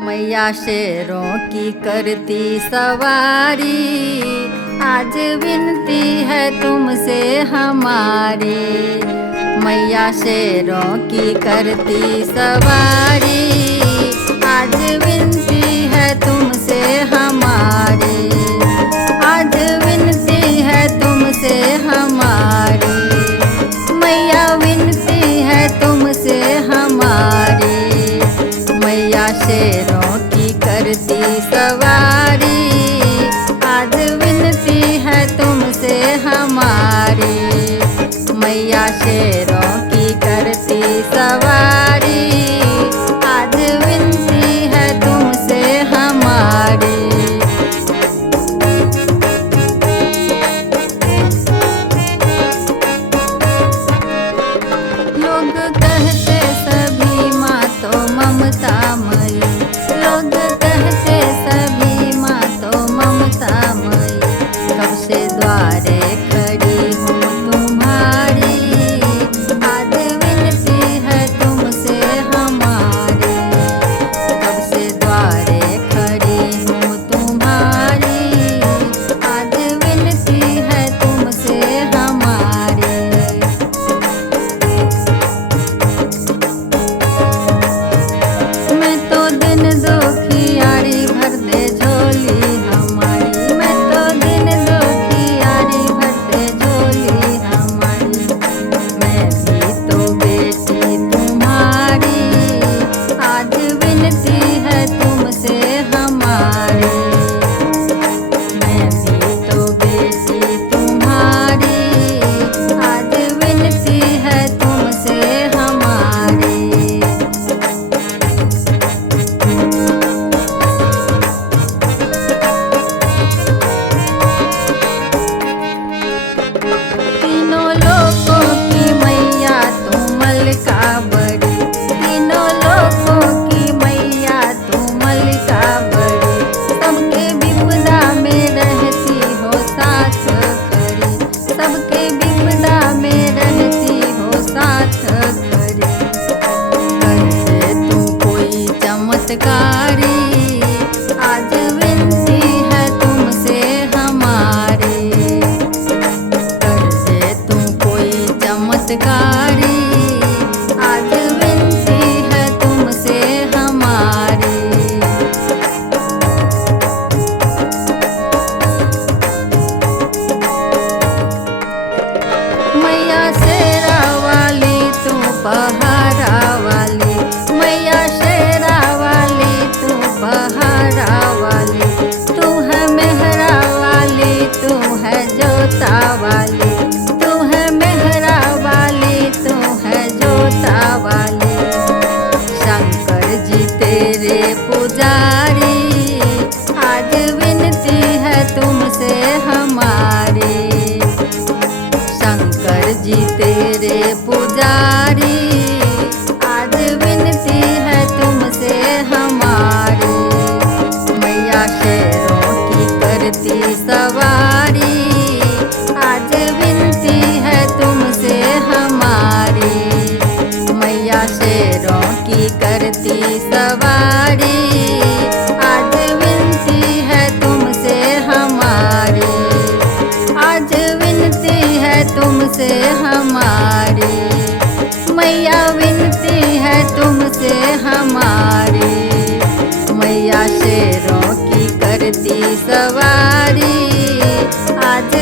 मैया शेरों की करती सवारी, आज विनती है तुमसे हमारी। मैया शेरों की करती सवारी, आज विनती है तुमसे हमारी। आज विनती है तुमसे हमारी, मैया विनती है तुमसे हमारी। मैया शेरों की करती सवारी, आज विनती है तुमसे हमारी। मैया शेरों की करती सवारी, आज विनती है तुमसे हमारी। लोग कहते सभी माँ तो ममतामयी, लोग कहते सभी माँ तो ममतामयी। कब से द्वारे खड़ी हूँ तुम्हारी, आज विनती है तुमसे हमारी। कब से द्वारे खड़ी हूँ तुम्हारी, आज विनती है तुमसे हमारी। मैं तो दिन दुखियारी भर दे झोली हमारी, मैं तो दिन दुखियारी भर दे झोली हमारी। मैं भी तो बेटी तुम्हारी, आज विनती है तुमसे हमारी। मैं भी तो बेटी तुम्हारी, आज विनती है तुमसे हमारी। तीनों लोकों की मैया तू मलका बड़ी, तीनों लोकों की मैया तू मलका बड़ी। सबके विपदा में रहती हो साथ खड़ी, सबके विपदा में रहती हो साथ खड़ी। करे तू कोई चमत्कारी, आज विनती है तुमसे हमारी। करे तू कोई चमत्कारी, आज विनती है तुमसे हमारी। मैया शेरा वाली तू पहाड़ा वाली, मैया शेरा वाली तू पहाड़ा वाली। तू है मेहरा वाली, तू है जोता वाली, तू है मेहरा वाली, तू है जोता वाली। शंकर जी तेरे पुजारी, आज विनती है तुमसे हमारी। शंकर जी तेरे पुजारी, आज विनती है तुमसे हमारी। मैया शेरों की करती सवारी, आज विनती है तुमसे हमारी। मैया शेरों की करती सवारी, आज विनती है तुमसे हमारी। आज विनती है तुमसे हमारी, मैया विनती है तुमसे हमारी। मैया शेरों की करती सवारी, आज